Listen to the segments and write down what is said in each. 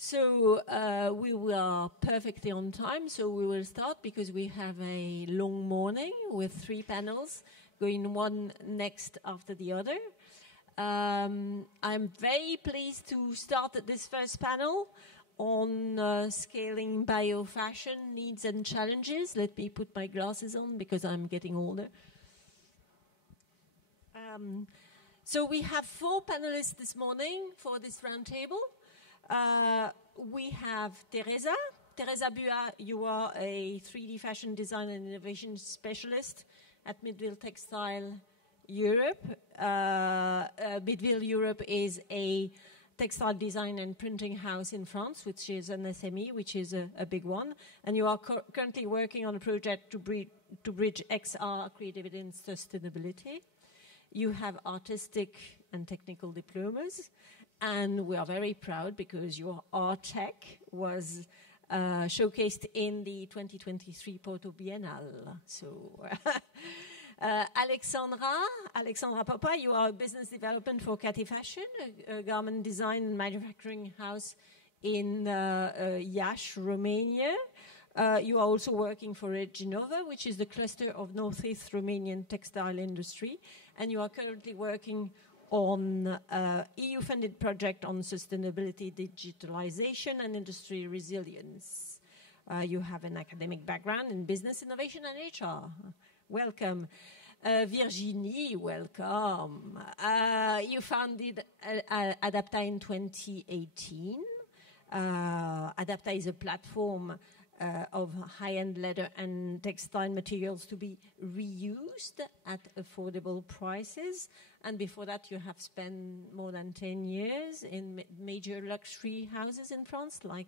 So we were perfectly on time, so we will start because we have a long morning with 3 panels going one next after the other. I'm very pleased to start this first panel on scaling biofashion needs and challenges. Let me put my glasses on because I'm getting older. So we have 4 panelists this morning for this roundtable. We have Teresa. Teresa Bua, you are a 3D fashion design and innovation specialist at Midville Textile Europe. Midville Europe is a textile design and printing house in France, which is an SME, which is a big one. And you are currently working on a project to bridge XR, creativity and sustainability. You have artistic and technical diplomas. And we are very proud because your art tech was showcased in the 2023 Porto Biennale. So, Alexandra Popa, you are a business development for Cathy Fashion, a garment design and manufacturing house in Iași, Romania. You are also working for Reginova, which is the cluster of Northeast Romanian textile industry. And you are currently working on EU-funded project on sustainability, digitalization, and industry resilience. You have an academic background in business innovation and HR. Welcome. Virginie, welcome. You founded Adapta in 2018. Adapta is a platform of high-end leather and textile materials to be reused at affordable prices. And before that, you have spent more than 10 years in major luxury houses in France, like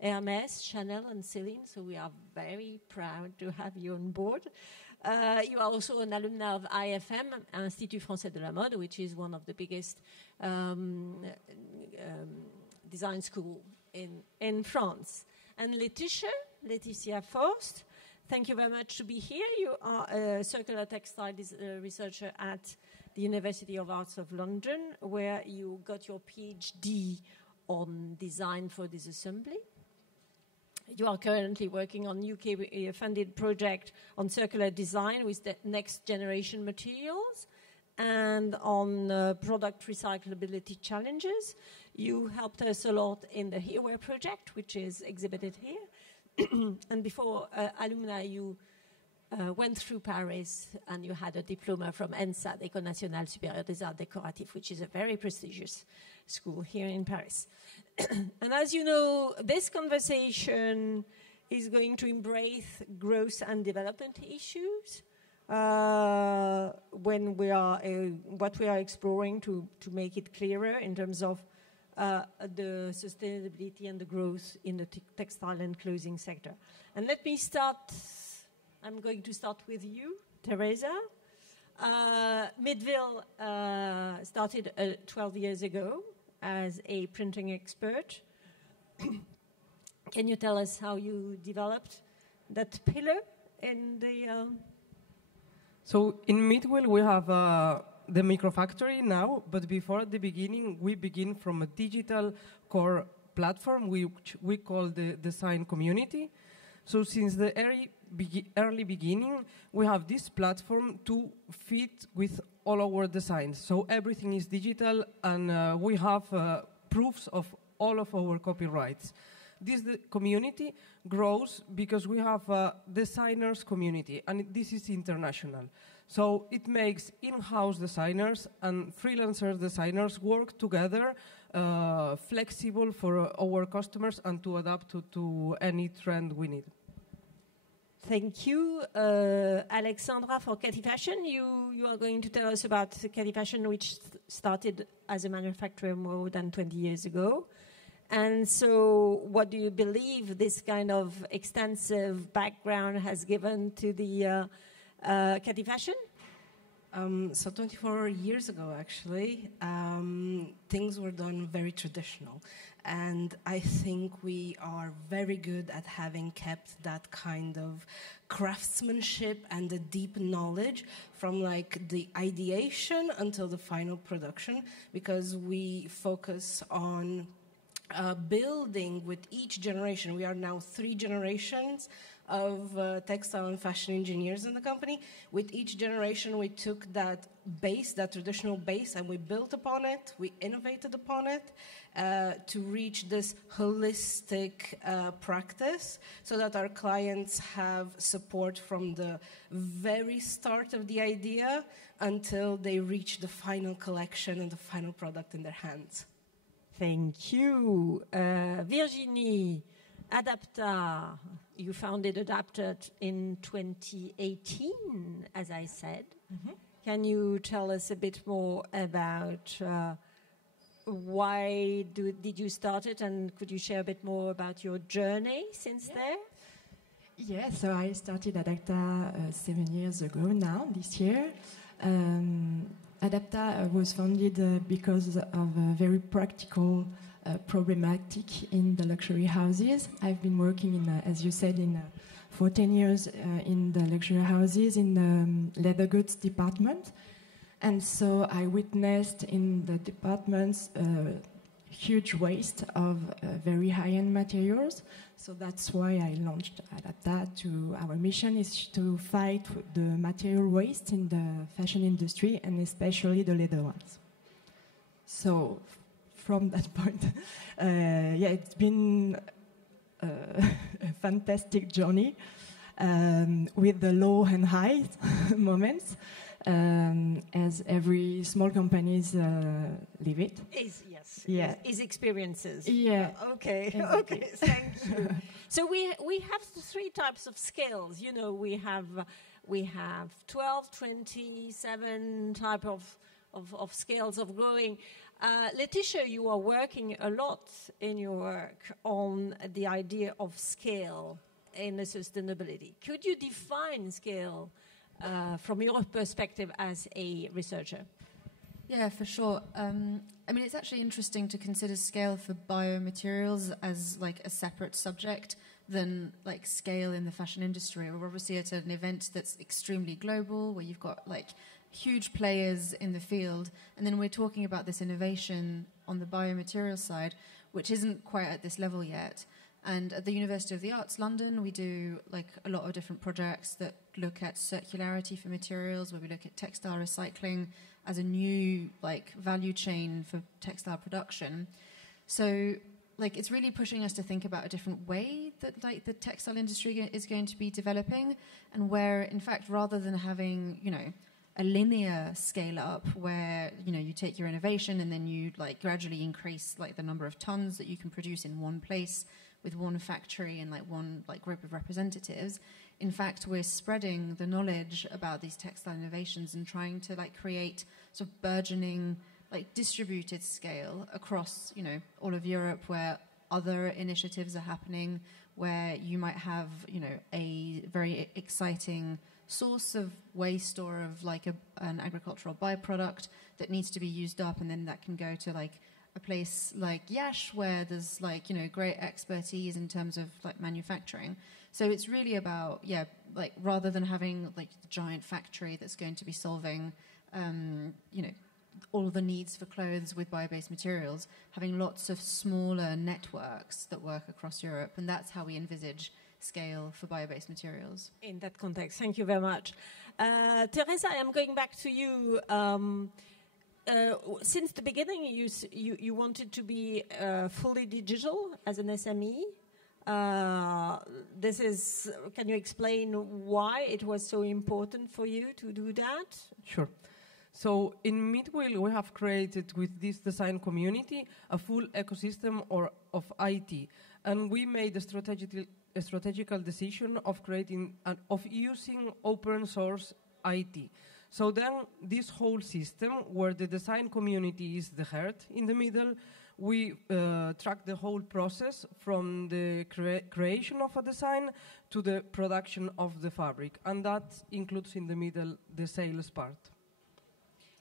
Hermès, Chanel, and Celine. So we are very proud to have you on board. You are also an alumna of IFM, Institut Français de la Mode, which is one of the biggest design school in France. And Laetitia Forst, thank you very much to be here. You are a circular textile researcher at the University of Arts of London, where you got your PhD on design for disassembly. You are currently working on UK-funded project on circular design with the next generation materials and on product recyclability challenges. You helped us a lot in the HereWare project, which is exhibited here. And before alumni, you went through Paris and you had a diploma from ENSA, École Nationale Supérieure des Arts Décoratifs, which is a very prestigious school here in Paris. And as you know, this conversation is going to embrace growth and development issues. When we are what we are exploring to make it clearer in terms of the sustainability and the growth in the textile and clothing sector. And let me start. I'm going to start with you, Teresa. Midville started 12 years ago as a printing expert. Can you tell us how you developed that pillar in the... So in Midville, we have the Microfactory now, but before at the beginning, we begin from a digital core platform, which we call the design community. So since the early beginning, we have this platform to fit with all our designs. So everything is digital, and we have proofs of all of our copyrights. This community grows because we have a designers community, and this is international. So it makes in-house designers and freelancer designers work together, flexible for our customers and to adapt to any trend we need. Thank you, Alexandra, for Cathy Fashion. You are going to tell us about Cathy Fashion, which started as a manufacturer more than 20 years ago. And so what do you believe this kind of extensive background has given to the Cathy Fashion? So 24 years ago, actually, things were done very traditional. And I think we are very good at having kept that kind of craftsmanship and the deep knowledge from like the ideation until the final production, because we focus on building with each generation. We are now 3 generations of textile and fashion engineers in the company. With each generation, we took that base, that traditional base, and we built upon it, we innovated upon it to reach this holistic practice so that our clients have support from the very start of the idea until they reach the final collection and the final product in their hands. Thank you. Virginie, Adapta, you founded Adapta in 2018, as I said. Mm-hmm. Can you tell us a bit more about why did you start it, and could you share a bit more about your journey since there? Yeah, so I started Adapta 7 years ago now, this year. Adapta was founded because of a very practical problematic in the luxury houses. I've been working in, as you said, for 10 years in the luxury houses in the leather goods department. And so I witnessed in the departments huge waste of very high-end materials. So that's why I launched Adapta. Our mission is to fight the material waste in the fashion industry, and especially the leather ones. So from that point, it's been a fantastic journey with the low and high moments, as every small companies live it. Is experiences. Yeah. Okay. Okay. Thank you. So we have 3 types of scales. You know, we have 12, 27 type of scales of growing. Laetitia, you are working a lot in your work on the idea of scale in the sustainability. Could you define scale from your perspective as a researcher? Yeah, for sure. I mean, it's actually interesting to consider scale for biomaterials as like a separate subject than like scale in the fashion industry. We're obviously at an event that's extremely global, where you've got like huge players in the field, and then we're talking about this innovation on the biomaterial side, which isn't quite at this level yet. And at the University of the Arts London, we do like a lot of different projects that look at circularity for materials, where we look at textile recycling as a new like value chain for textile production. So like it's really pushing us to think about a different way that like the textile industry is going to be developing, and where in fact rather than having, you know, a linear scale up where, you know, you take your innovation and then you like gradually increase like the number of tons that you can produce in one place with one factory and like one like group of representatives. In fact, we're spreading the knowledge about these textile innovations and trying to like create sort of burgeoning like distributed scale across, you know, all of Europe, where other initiatives are happening, where you might have, you know, a very exciting source of waste or of like an agricultural byproduct that needs to be used up, and then that can go to like a place like Yash, where there's like, you know, great expertise in terms of like manufacturing. So it's really about, yeah, like rather than having like the giant factory that's going to be solving, you know, all of the needs for clothes with bio-based materials, having lots of smaller networks that work across Europe, and that's how we envisage scale for bio-based materials. In that context, thank you very much. Teresa, I am going back to you. Since the beginning, you wanted to be fully digital as an SME. Can you explain why it was so important for you to do that? Sure. So in Midwheel, we have created with this design community a full ecosystem of IT, and we made a strategical decision of creating of using open source IT. So then this whole system, where the design community is the heart in the middle, we track the whole process from the creation of a design to the production of the fabric, and that includes in the middle the sales part.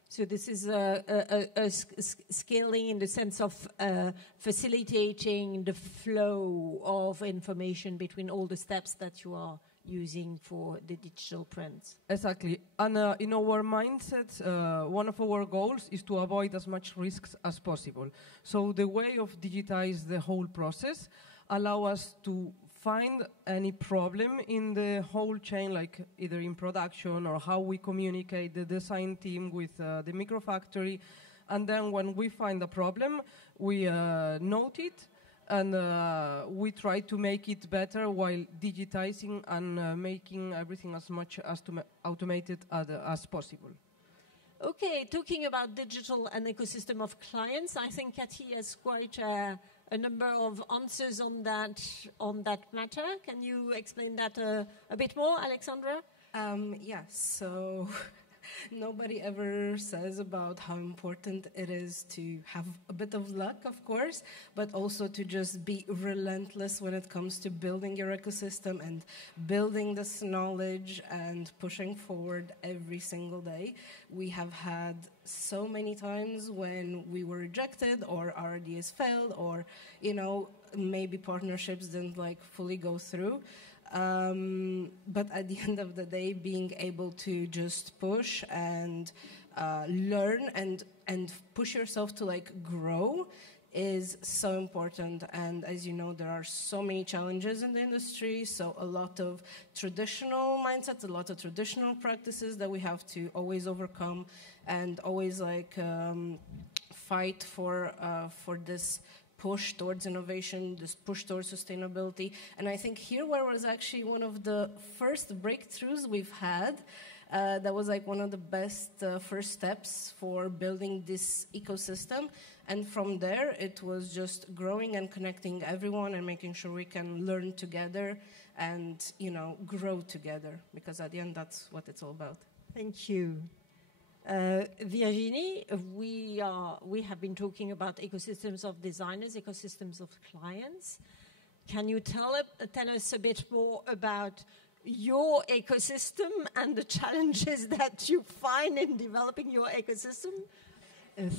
So this is scaling in the sense of facilitating the flow of information between all the steps that you are using for the digital prints. Exactly. And in our mindset, one of our goals is to avoid as much risks as possible. So the way of digitize the whole process allow us to find any problem in the whole chain, like either in production or how we communicate the design team with the microfactory. And then when we find a problem, we note it and we try to make it better while digitizing and making everything as much as automated as possible. Okay, talking about digital and ecosystem of clients, I think Cathy has quite a number of answers on that matter. Can you explain that a bit more, Alexandra? Yes, so nobody ever says about how important it is to have a bit of luck, of course, but also to just be relentless when it comes to building your ecosystem and building this knowledge and pushing forward every single day. We have had so many times when we were rejected or our ideas failed or, maybe partnerships didn't fully go through. But at the end of the day, being able to just push and learn and push yourself to grow is so important. And as you know, there are so many challenges in the industry, so a lot of traditional mindsets, a lot of traditional practices that we have to always overcome and always fight for this push towards innovation, this push towards sustainability. And I think here where was actually one of the first breakthroughs we've had, that was one of the best first steps for building this ecosystem. And from there, it was just growing and connecting everyone and making sure we can learn together and, grow together. Because at the end, that's what it's all about. Thank you. Virginie, we have been talking about ecosystems of designers, ecosystems of clients. Can you tell us a bit more about your ecosystem and the challenges that you find in developing your ecosystem?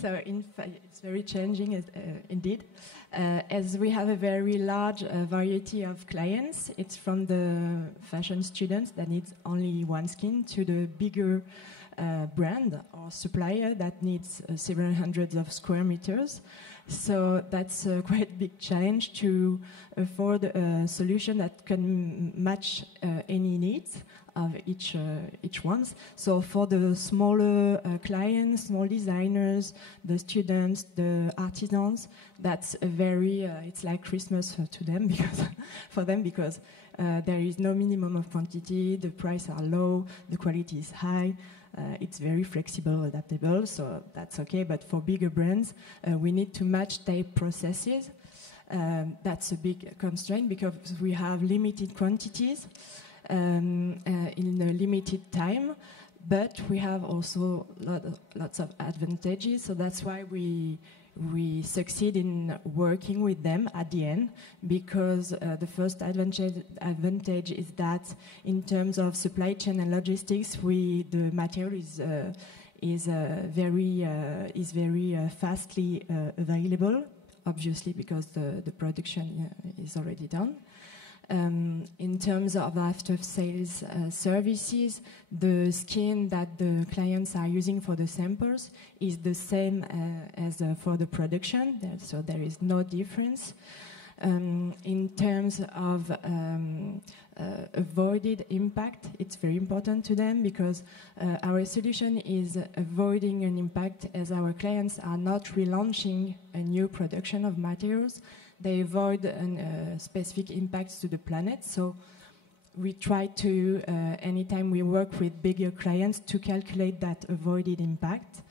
So in fact, it's very challenging indeed. As we have a very large variety of clients, it's from the fashion students that needs only one skin to the bigger brand or supplier that needs several hundreds of square meters. So that's a quite big challenge to afford a solution that can match any needs of each ones. So for the smaller clients, small designers, the students, the artisans, that's a very it's like Christmas to them because there is no minimum of quantity, the prices are low, the quality is high. It's very flexible, adaptable, so that's okay. But for bigger brands, we need to match tape processes. That's a big constraint because we have limited quantities in a limited time, but we have also lots of advantages. So that's why we succeed in working with them at the end, because the first advantage is that in terms of supply chain and logistics, the material is very fastly available, obviously because the production is already done. In terms of after-sales services, the skin that the clients are using for the samples is the same as for the production, so there is no difference. In terms of avoided impact, it's very important to them because our solution is avoiding an impact as our clients are not relaunching a new production of materials. They avoid specific impacts to the planet. So we try to, anytime we work with bigger clients, to calculate that avoided impact.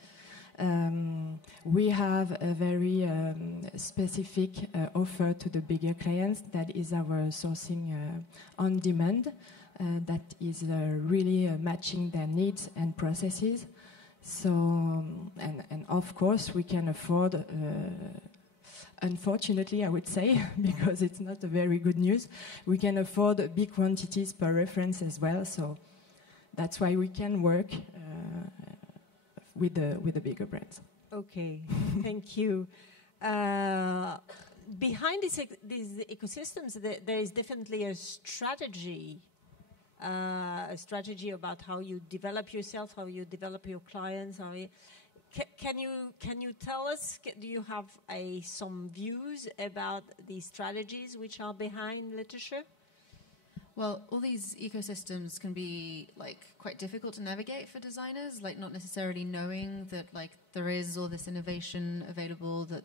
We have a very specific offer to the bigger clients. That is our sourcing on demand. That is really matching their needs and processes. So, and of course, we can afford. Unfortunately, I would say, because it's not a very good news, we can afford big quantities per reference as well. So that's why we can work with the bigger brands. Okay, thank you. Behind these ecosystems, there is definitely a strategy a strategy about how you develop yourself, how you develop your clients. Can you tell us? Do you have some views about the strategies which are behind literature? Well, all these ecosystems can be quite difficult to navigate for designers, not necessarily knowing that there is all this innovation available, that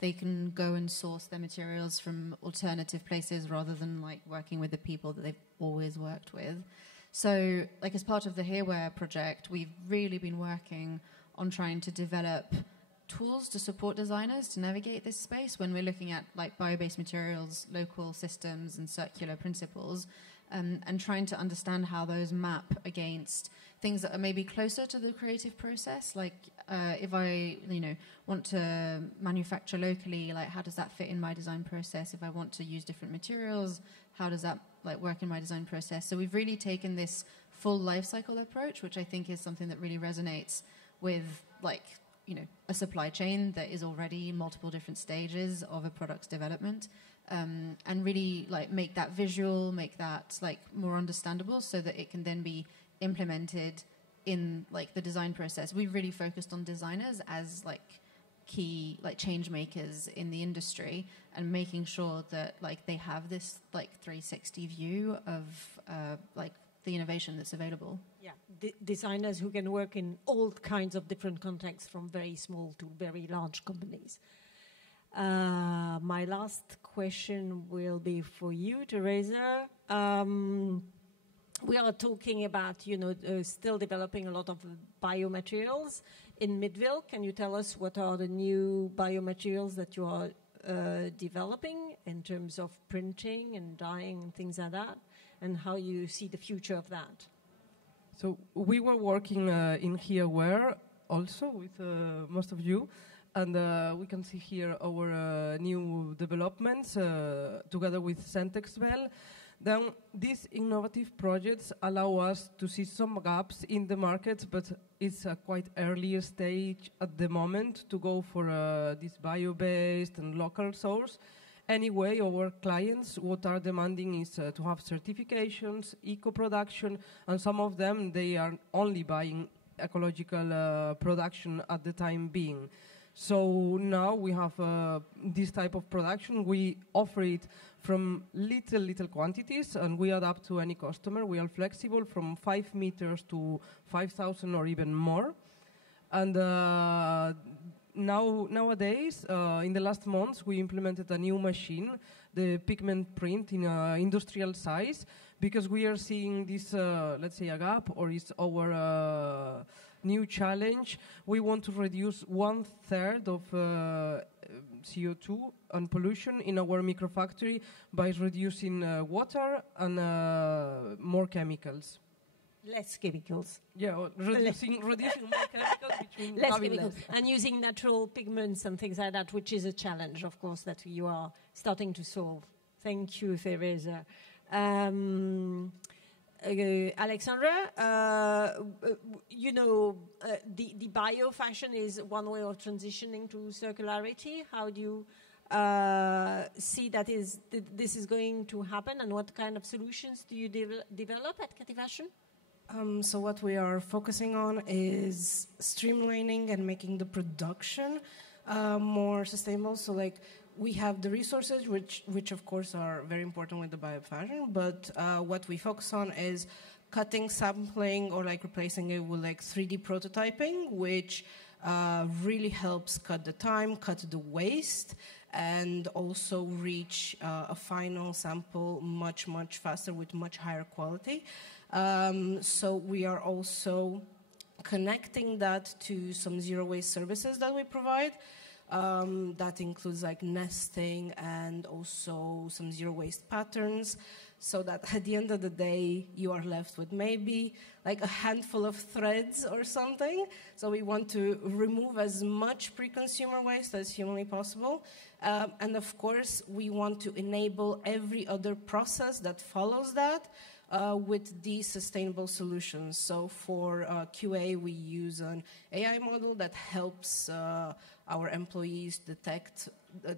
they can go and source their materials from alternative places rather than working with the people that they've always worked with. So as part of the Hereware project, we've really been working on trying to develop tools to support designers to navigate this space when we're looking at bio-based materials, local systems and circular principles, and trying to understand how those map against things that are maybe closer to the creative process. If I want to manufacture locally, how does that fit in my design process? If I want to use different materials, how does that work in my design process? So we've really taken this full life cycle approach, which I think is something that really resonates with a supply chain that is already multiple different stages of a product's development, and really make that visual, make that more understandable, so that it can then be implemented in the design process. We've really focused on designers as key change makers in the industry, and making sure that they have this 360 view of the innovation that's available. Yeah, designers who can work in all kinds of different contexts, from very small to very large companies. My last question will be for you, Teresa. We are talking about, still developing a lot of biomaterials in Meadville. Can you tell us what are the new biomaterials that you are developing in terms of printing and dyeing and things like that, and how you see the future of that? So we were working in Hereware also with most of you, and we can see here our new developments together with Centexbel. Then these innovative projects allow us to see some gaps in the market, but it's a quite earlier stage at the moment to go for this bio-based and local source. Anyway, our clients, what are demanding is to have certifications, eco-production, and some of them, they are only buying ecological production at the time being. So now we have this type of production. We offer it from little quantities, and we adapt to any customer. We are flexible from 5 meters to 5,000 or even more. And nowadays, in the last months, we implemented a new machine, the pigment print in industrial size, because we are seeing this, let's say, a gap, or it's our new challenge. We want to reduce 1/3 of CO2 and pollution in our microfactory by reducing water and more chemicals. Less chemicals. Yeah, reducing more chemicals, which less chemicals. And using natural pigments and things like that, which is a challenge, of course, that you are starting to solve. Thank you, Teresa. Alexandra, the bio fashion is one way of transitioning to circularity. How do you see this is going to happen, and what kind of solutions do you develop at CreativeFashion? So what we are focusing on is streamlining and making the production more sustainable. So we have the resources, which of course are very important with the biofashion, but what we focus on is cutting, sampling, or replacing it with 3D prototyping, which really helps cut the time, cut the waste, and also reach a final sample much faster with much higher quality. So we are also connecting that to some zero waste services that we provide. That includes nesting and also some zero waste patterns, so that at the end of the day you are left with maybe a handful of threads or something. So we want to remove as much pre-consumer waste as humanly possible, and of course we want to enable every other process that follows that with these sustainable solutions. So for QA, we use an AI model that helps our employees detect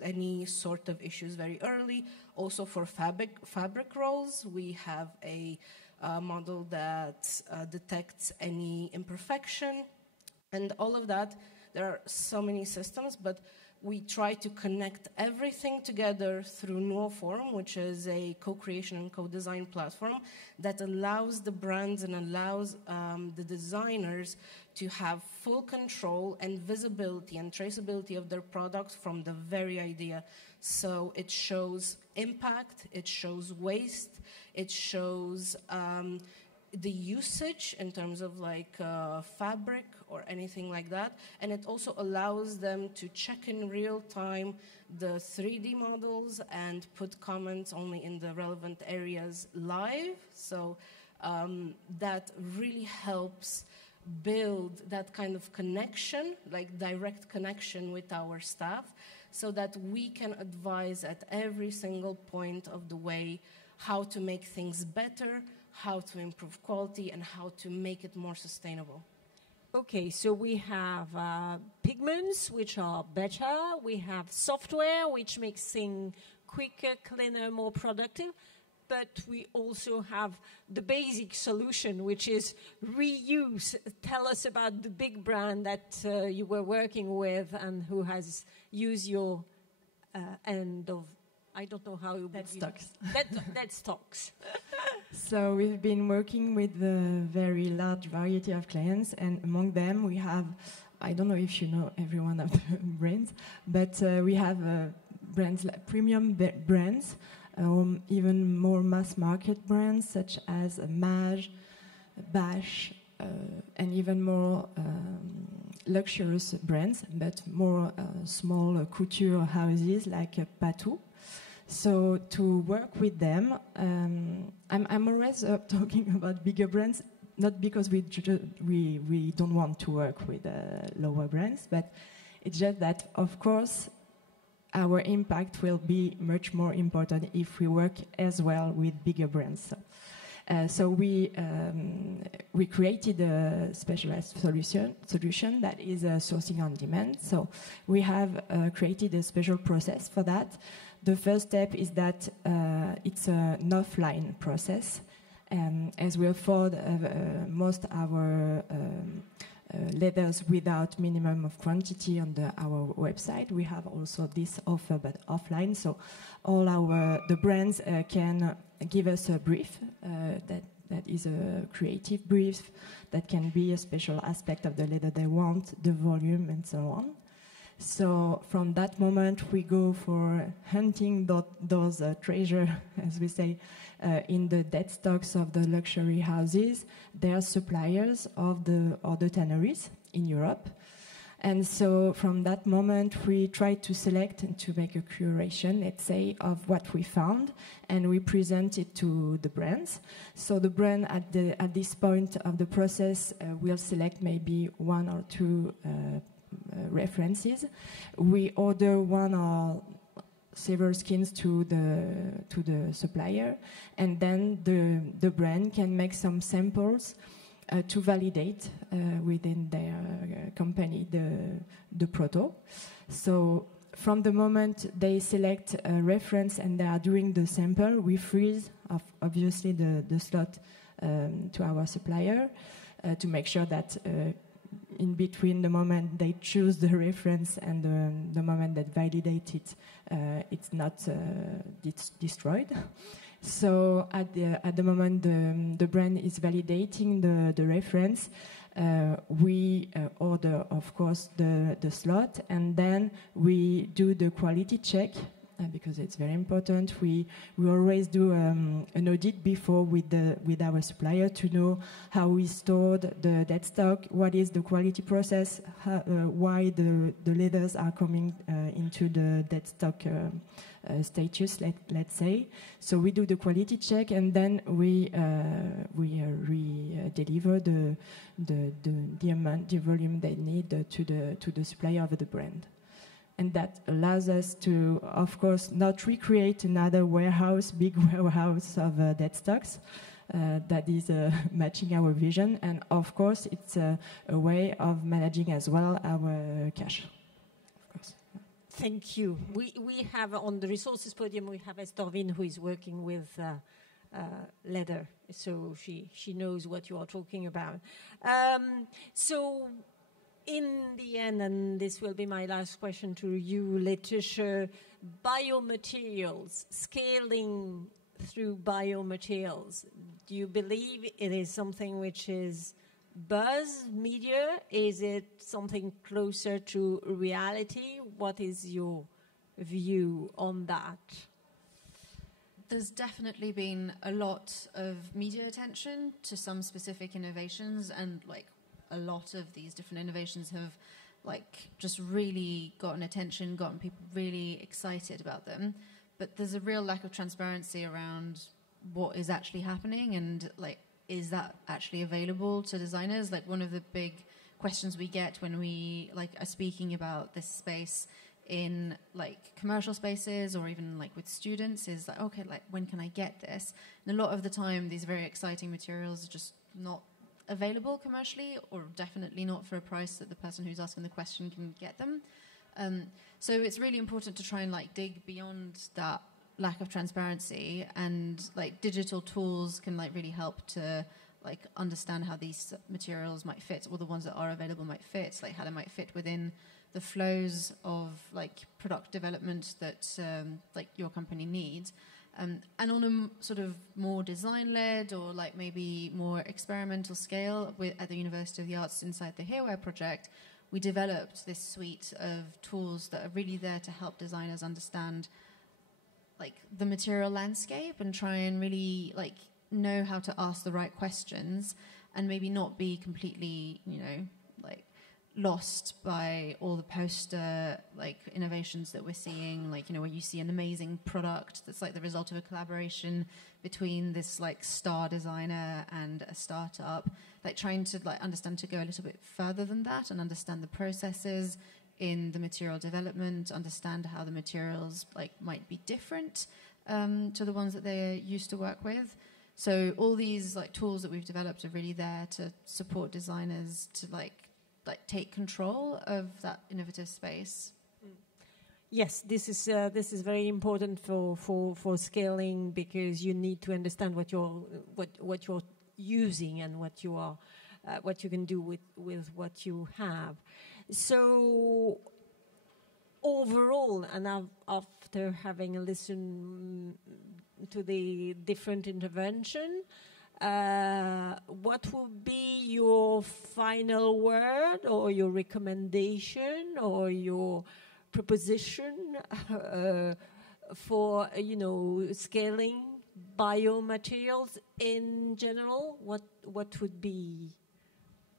any sort of issues very early. Also for fabric rolls, we have a a model that detects any imperfection, and all of that. There are so many systems, but we try to connect everything together through Nuoform, which is a co-creation and co-design platform that allows the brands and allows the designers to have full control and visibility and traceability of their products from the very idea. So it shows impact, it shows waste, it shows the usage in terms of like fabric or anything like that, and it also allows them to check in real time the 3D models and put comments only in the relevant areas live. So that really helps build that kind of connection, like direct connection with our staff, so that we can advise at every single point of the way how to make things better, how to improve quality, and how to make it more sustainable. Okay, so we have pigments, which are better. We have software, which makes things quicker, cleaner, more productive. But we also have the basic solution, which is reuse. Tell us about the big brand that you were working with and who has used your end of, I don't know how you Dead stocks. Dead stocks. So we've been working with a very large variety of clients, and among them we have, I don't know if you know every one of the brands, but we have brands like premium brands, even more mass market brands such as Mage, Bash, and even more luxurious brands, but more small couture houses like Patou. So to work with them, I'm always talking about bigger brands, not because we don't want to work with lower brands, but it's just that, of course, our impact will be much more important if we work as well with bigger brands. So we created a specialized solution that is sourcing on demand. So we have created a special process for that. The first step is that it's an offline process. As we afford most our leathers without minimum of quantity on our website, we have also this offer, but offline. So all the brands can give us a brief that is a creative brief that can be a special aspect of the leather they want, the volume, and so on. So from that moment, we go for hunting those treasure, as we say, in the dead stocks of the luxury houses. They are suppliers of the other tanneries in Europe. And so from that moment, we try to select and to make a curation, let's say, of what we found, and we present it to the brands. So the brand at this point of the process will select maybe one or two references. We order one or several skins to the supplier, and then the brand can make some samples to validate within their company the proto. So from the moment they select a reference and they are doing the sample, we freeze obviously the slot to our supplier to make sure that in between the moment they choose the reference and the moment that validate it, it's not destroyed. So at the moment the brand is validating the reference, we order, of course, the slot, and then we do the quality check. Because it's very important, we always do an audit before with our supplier to know how we stored the dead stock, what is the quality process, why the leathers are coming into the dead stock status, let's say. So we do the quality check, and then we deliver the amount, the volume they need to the supplier of the brand. And that allows us to, of course, not recreate another big warehouse of dead stocks. That is matching our vision. And of course, it's a way of managing as well our cash. Of course. Thank you. We have on the resources podium, we have Estorvin, who is working with leather, so she knows what you are talking about. So in the end, and this will be my last question to you, Laetitia, biomaterials, scaling through biomaterials, do you believe it is something which is buzz media? Is it something closer to reality? What is your view on that? There's definitely been a lot of media attention to some specific innovations, and like a lot of these different innovations have like just really gotten attention, gotten people really excited about them. But there's a real lack of transparency around what is actually happening, and like, is that actually available to designers? Like, one of the big questions we get when we like are speaking about this space in like commercial spaces or even like with students is like, okay, like when can I get this? And a lot of the time these very exciting materials are just not available commercially, or definitely not for a price that the person who's asking the question can get them. So it's really important to try and like dig beyond that lack of transparency, and like digital tools can like really help to like understand how these materials might fit, or the ones that are available might fit, like how they might fit within the flows of like product development that like your company needs. And on a sort of more design-led or like maybe more experimental scale at the University of the Arts inside the Hereware project, we developed this suite of tools that are really there to help designers understand like the material landscape and try and really like know how to ask the right questions, and maybe not be completely, you know, like lost by all the poster like innovations that we're seeing, like, you know, where you see an amazing product that's like the result of a collaboration between this like star designer and a startup, like trying to like understand to go a little bit further than that and understand the processes in the material development, understand how the materials like might be different to the ones that they're used to work with. So all these like tools that we've developed are really there to support designers to like take control of that innovative space. Yes, this is very important for scaling, because you need to understand what you're using and what you can do with what you have. So overall, and after having listened to the different intervention, what would be your final word or your recommendation or your proposition for, you know, scaling biomaterials in general? What would be,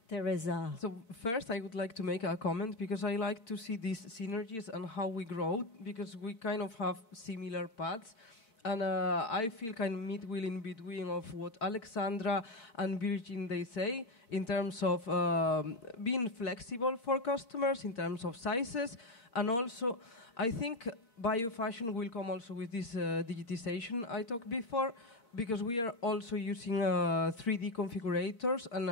Teresa? So first I would like to make a comment, because I like to see these synergies and how we grow, because we kind of have similar paths. And I feel kind of midway in between of what Alexandra and Virgin they say in terms of being flexible for customers, in terms of sizes, and also I think biofashion will come also with this digitization I talked before, because we are also using 3D configurators and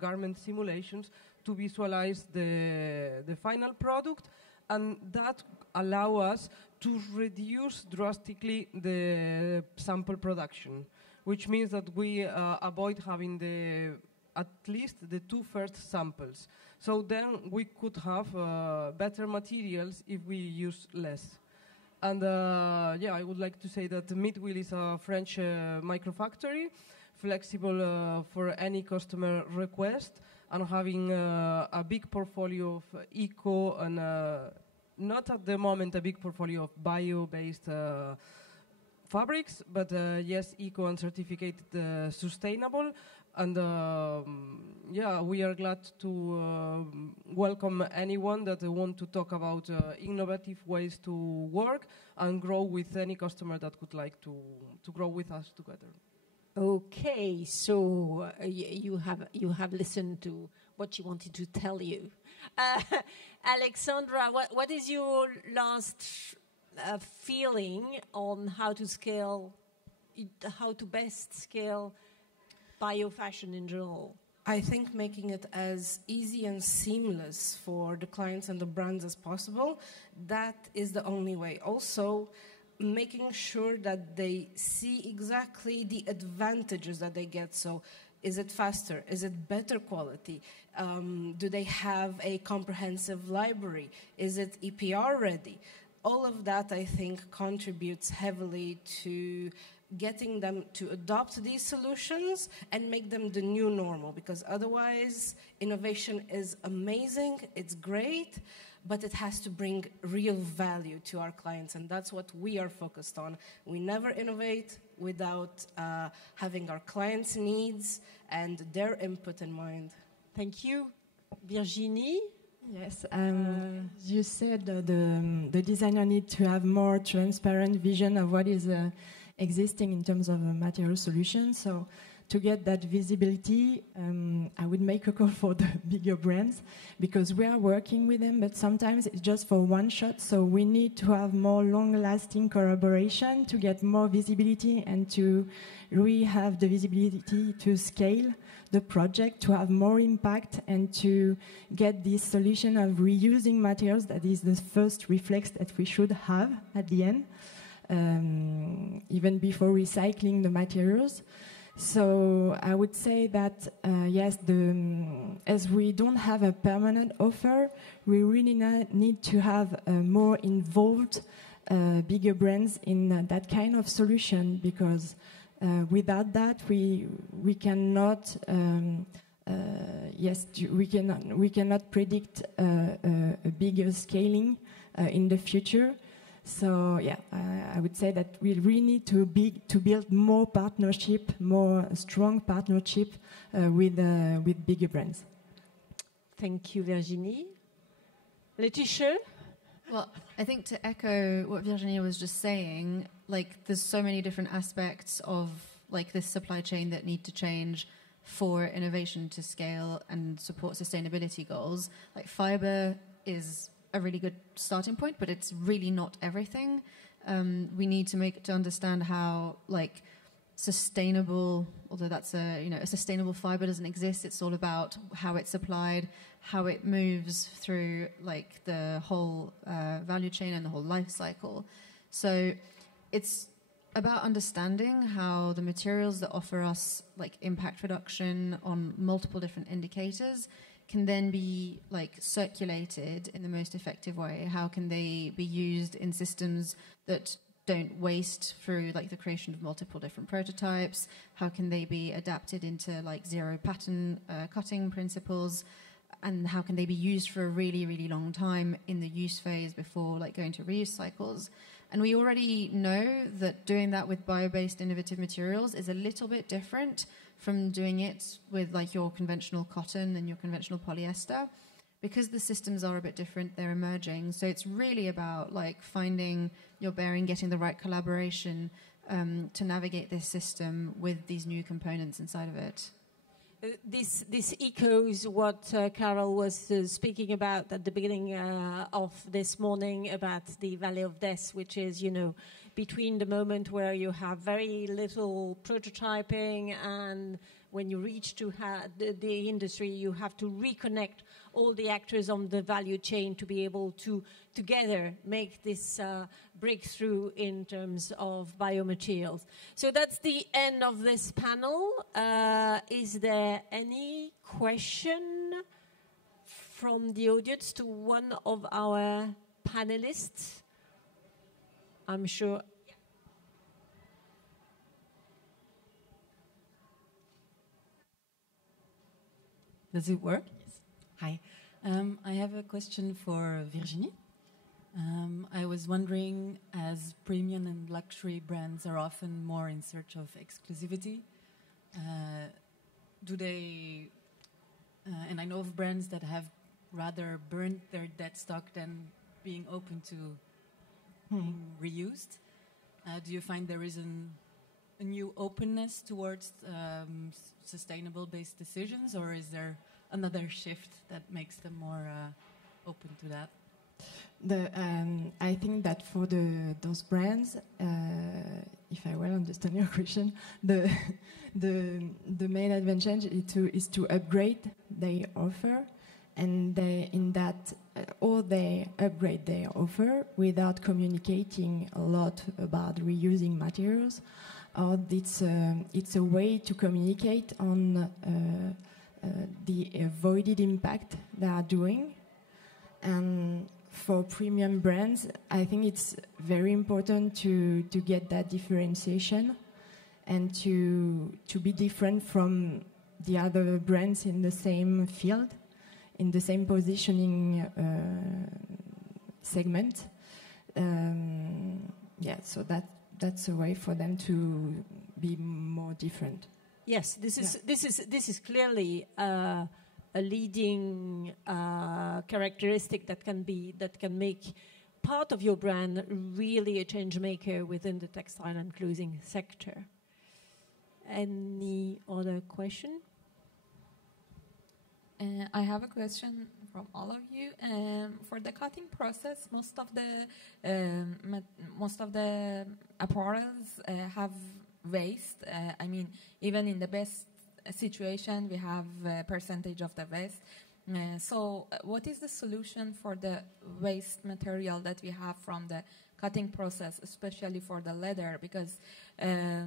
garment simulations to visualize the final product, and that allow us to reduce drastically the sample production, which means that we avoid having at least the 2 first samples. So then we could have better materials if we use less. And I would like to say that Midwheel is a French microfactory, flexible for any customer request, and having a big portfolio of eco and not at the moment a big portfolio of bio-based fabrics, but yes, eco and certificated sustainable. And we are glad to welcome anyone that want to talk about innovative ways to work and grow with any customer that would like to grow with us together. Okay, so you have listened to what she wanted to tell you. Alexandra, what is your last feeling on how to best scale biofashion in general? I think making it as easy and seamless for the clients and the brands as possible, that is the only way. Also, making sure that they see exactly the advantages that they get. So is it faster? Is it better quality? Do they have a comprehensive library? Is it EPR ready? All of that, I think, contributes heavily to getting them to adopt these solutions and make them the new normal, because otherwise innovation is amazing, it's great, but it has to bring real value to our clients, and that's what we are focused on. We never innovate without having our clients' needs and their input in mind. Thank you. Virginie? Yes, you said the designer needs to have more transparent vision of what is existing in terms of material solutions. So to get that visibility, I would make a call for the bigger brands, because we are working with them, but sometimes it's just for one shot. So we need to have more long-lasting collaboration to get more visibility and to really have the visibility to scale the project, to have more impact, and to get this solution of reusing materials. That is the first reflex that we should have at the end, even before recycling the materials. So I would say that, yes, as we don't have a permanent offer, we really need to have more involved bigger brands in that kind of solution, because without that, we cannot, we cannot predict a bigger scaling in the future. So yeah, I would say that we really need to build more partnership, more strong partnership with bigger brands. Thank you, Virginie. Laetitia? Well, I think to echo what Virginie was just saying, like there's so many different aspects of like this supply chain that need to change for innovation to scale and support sustainability goals. Like fiber is a really good starting point, but it's really not everything. We need to understand how like sustainable, although that's a sustainable fiber doesn't exist. It's all about how it's applied, how it moves through like the whole value chain and the whole life cycle. So it's about understanding how the materials that offer us like impact reduction on multiple different indicators can then be like circulated in the most effective way. How can they be used in systems that don't waste through like the creation of multiple different prototypes? How can they be adapted into like zero pattern cutting principles? And how can they be used for a really, really long time in the use phase before like going to reuse cycles? And we already know that doing that with bio-based innovative materials is a little bit different from doing it with like your conventional cotton and your conventional polyester, because the systems are a bit different, they're emerging. So it's really about like finding your bearing, getting the right collaboration to navigate this system with these new components inside of it. This echoes what Carol was speaking about at the beginning of this morning about the Valley of Death, which is, between the moment where you have very little prototyping and when you reach to the industry, you have to reconnect all the actors on the value chain to be able to together make this breakthrough in terms of biomaterials. So that's the end of this panel. Is there any question from the audience to one of our panelists? I'm sure. Does it work? Yes. Hi. I have a question for Virginie. I was wondering, as premium and luxury brands are often more in search of exclusivity, do they, and I know of brands that have rather burned their dead stock than being open to being reused. Do you find there is a new openness towards sustainable-based decisions, or is there another shift that makes them more open to that? I think that for those brands, if I well understand your question, the main advantage is to upgrade their offer and or they upgrade their offer without communicating a lot about reusing materials, or it's a way to communicate on the avoided impact they are doing. And for premium brands, I think it's very important to get that differentiation and to be different from the other brands in the same field, in the same positioning segment. So that's a way for them to be more different. Yes, this is clearly a leading characteristic that can make part of your brand really a change maker within the textile and clothing sector. Any other question? I have a question from all of you. For the cutting process, most of the apparels have waste. I mean, even in the best situation, we have a percentage of the waste. So what is the solution for the waste material that we have from the cutting process, especially for the leather? Because a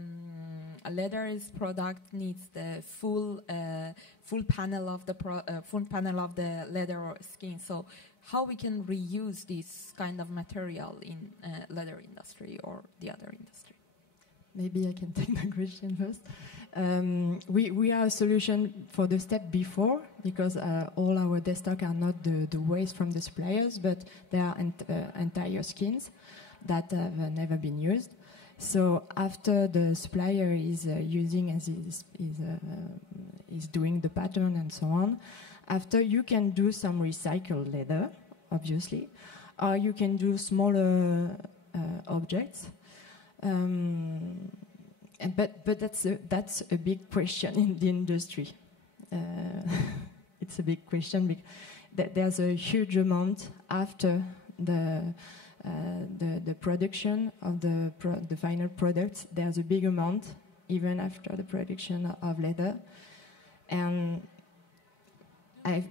leather's product needs the full panel of the leather or skin. So how we can reuse this kind of material in leather industry or the other industry? Maybe I can take the question first. We are a solution for the step before, because all our dead stock are not the waste from the suppliers, but they are entire skins that have never been used. So after the supplier is using as is doing the pattern and so on, after you can do some recycled leather, obviously, or you can do smaller objects. But that's a big question in the industry. It's a big question because there's a huge amount after the production of the final product. There's a big amount even after the production of leather, and I've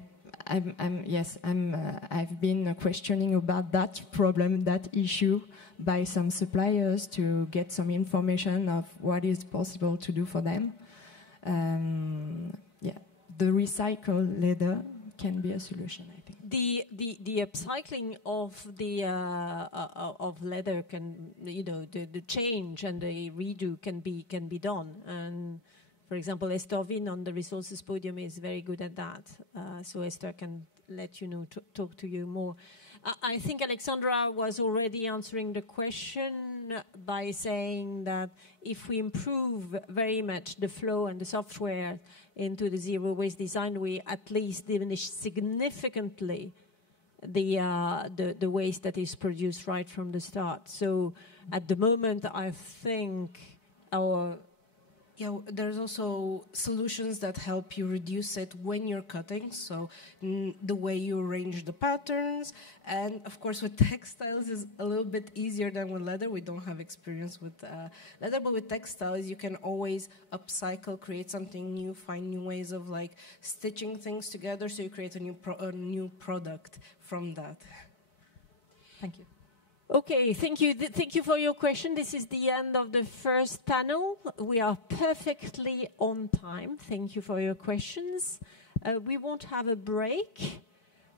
been questioning about that problem, that issue, by some suppliers to get some information of what is possible to do for them. The recycled leather can be a solution, I think. The upcycling of the of leather can, the change and the redo can be done. And for example, Esther Wien on the resources podium is very good at that. So Esther can let you know, talk to you more. I think Alexandra was already answering the question by saying that if we improve very much the flow and the software into the zero waste design, we at least diminish significantly the waste that is produced right from the start. So at the moment, I think there's also solutions that help you reduce it when you're cutting. So the way you arrange the patterns, and of course with textiles is a little bit easier than with leather. We don't have experience with leather, but with textiles you can always upcycle, create something new, find new ways of stitching things together. So you create a new product from that. Thank you. Okay, thank you. Thank you for your question. This is the end of the first panel. We are perfectly on time. Thank you for your questions. We won't have a break,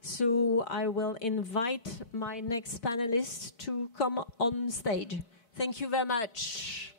so I will invite my next panelist to come on stage. Thank you very much.